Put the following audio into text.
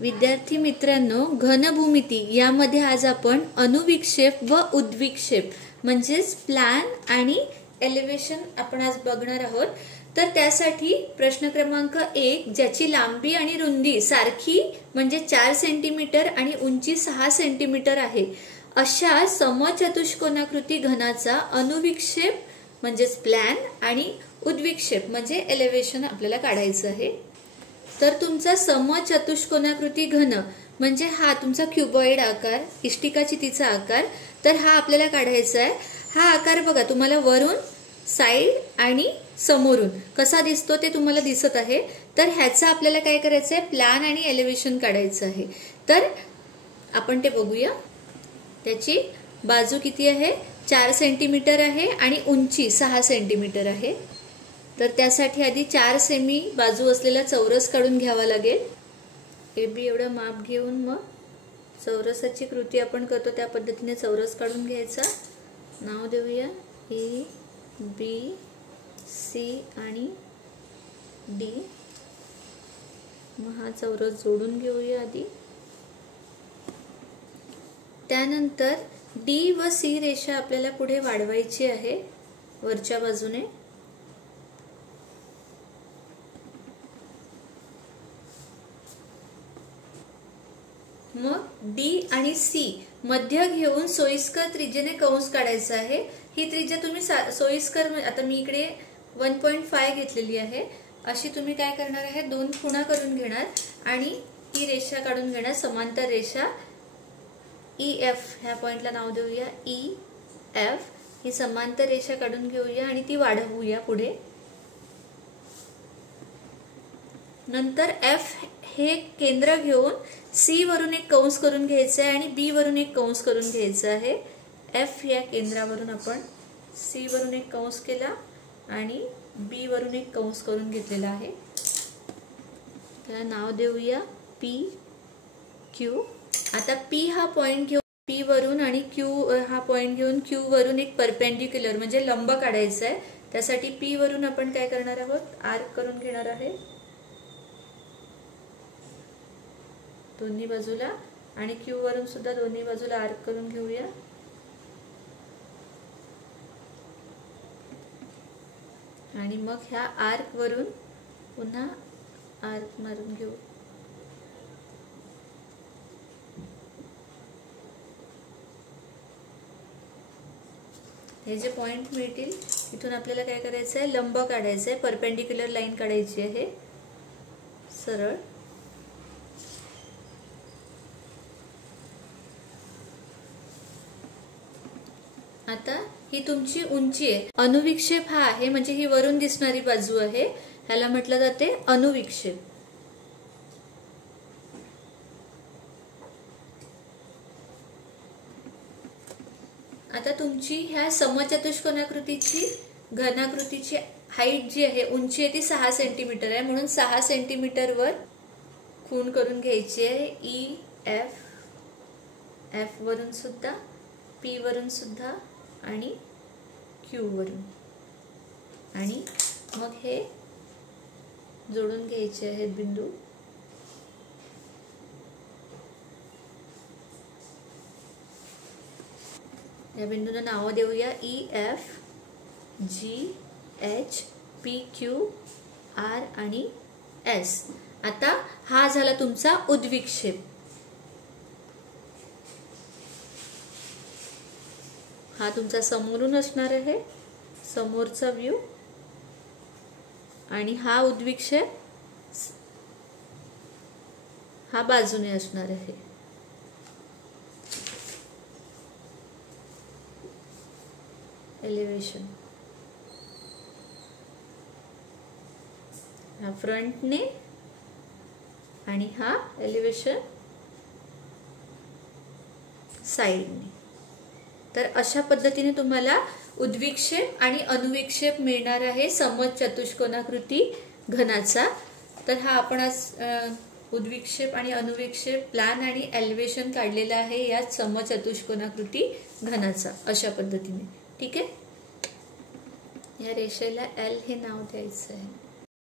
विद्यार्थी मित्रांनो, घनभूमिती यामध्ये आज आपण अनुविक्षेप व उद्विक्षेप म्हणजेच प्लॅन आणि एलिव्हेशन आपण आज बघणार आहोत। तर त्यासाठी प्रश्न क्रमांक 1, ज्याची लांबी आणि रुंदी सारखी म्हणजे 4 सेंटीमीटर आणि उंची 6 सेंटीमीटर आहे, अशा समचतुष्कोनाकृती घनाचा अनुविक्षेप म्हणजेच प्लॅन आणि उद्विक्षेप म्हणजे एलिव्हेशन आपल्याला काढायचं आहे। तर तुमचा समचतुष्कोनाकृती घन म्हणजे हा तुमचा क्युबॉइड आकार, इष्टिकाचितीचा आकार, तर हा आपल्याला काढायचा आहे। हा आकार बघा, तुम्हाला वरून, साइड आणि समोरून कसा दिसतो ते तुम्हाला दिसत आहे। तर ह्याचा आपल्याला काय करायचं आहे, प्लॅन आणि एलिव्हेशन काढायचं आहे। तर आपण ते बघूया। त्याची बाजू किती आहे, 4 सेंटीमीटर आहे आणि उंची 6 सेंटीमीटर आहे। तर त्यासाठी आधी 4 सेमी बाजू असलेला चौरस काढून घ्यावा लागेल। AB एवढं माप घेऊन मग चौरसाची कृती आपण करतो त्या पद्धतीने चौरस काढून घ्यायचा। नाव देऊया A, B, C आणि D। मग हा चौरस जोडून घेऊया आधी। त्यानंतर D व C रेषा आपल्याला पुढे वाढवायची आहे वरच्या बाजूने। मग D आणि C मध्य घेऊन सोयीस्कर त्रिज्येने कंस काढायचा आहे। ही त्रिज्या तुम्ही सोयीस्कर, आता मी इकडे 1.5 घेतलेली आहे, अशी तुम्ही काय करणार आहे, 2 खुणा करून घेणार आणि ही रेषा काढून घेणार, समांतर रेषा EF। ह्या पॉइंटला नाव देऊया EF। ही समांतर रेषा काढून घेऊया आणि ती वाढवूया पुढे। नंतर F हे केंद्र घेऊन C वरून एक कंस करून घ्यायचा आहे आणि B वरून एक कंस करून घ्यायचा आहे। F या केंद्रावरून आपण C वरून एक कंस केला आणि B वरून एक कंस करून घेतलेला आहे। त्याला नाव देऊया PQ। आता P हा पॉइंट घेऊन P वरून आणि Q हा पॉइंट घेऊन Q वरून एक परपेंडिक्युलर म्हणजे लंब काढायचा आहे। त्यासाठी P वरून आपण काय करणार आहोत, आर्क करून घेणार आहे दोन्ही बाजूला, आणि Q वरून सुद्धा दोन्ही बाजूला आर्क करून घेऊया। आणि मग ह्या आर्क वरून पुन्हा आर्क मारून घेऊ। हे जे पॉइंट मिळतील तिथून आपल्याला काय करायचं आहे, लंब काढायचं आहे, परपेंडिक्युलर लाईन काढायची आहे सरळ। आता ही तुमची उंची आहे। अनुविक्षेप हा आहे म्हणजे ही वरून दिसणारी बाजू आहे, ह्याला म्हटलं जाते अनुविक्षेप। आता तुमची ह्या समचतुष्कोनाकृतीची घनाकृतीची हाईट जी आहे, उंची आहे ती 6 सेंटीमीटर आहे, म्हणून 6 सेंटीमीटर वर खूण करून घ्यायची आहे EF। F वरून सुद्धा, P वरून सुद्धा आणि Q वरून, आणि मग हे जोडून घ्यायचे आहेत बिंदू। या बिंदूंना नाव देऊया EF, G, H, P, Q, R आणि S। आता हा झाला तुमचा उद्विक्षेप। हा तुमचा समोरून असणार आहे, समोरचा व्ह्यू, आणि हा उद्विक्षेप हा बाजूने असणार आहे। एलिव्हेशन हा फ्रंटने आणि हा एलिव्हेशन साइडने। तर अशा पद्धतीने तुम्हाला उद्विक्षेप आणि अनुविक्षेप मिळणार आहे समचतुष्कोनाकृती घनाचा। तर हा आपण आज उद्विक्षेप आणि अनुविक्षेप, प्लॅन आणि एलिव्हेशन काढलेला आहे या समचतुष्कोनाकृती घनाचा अशा पद्धतीने। ठीक आहे, या रेषेला L हे नाव द्यायचं आहे।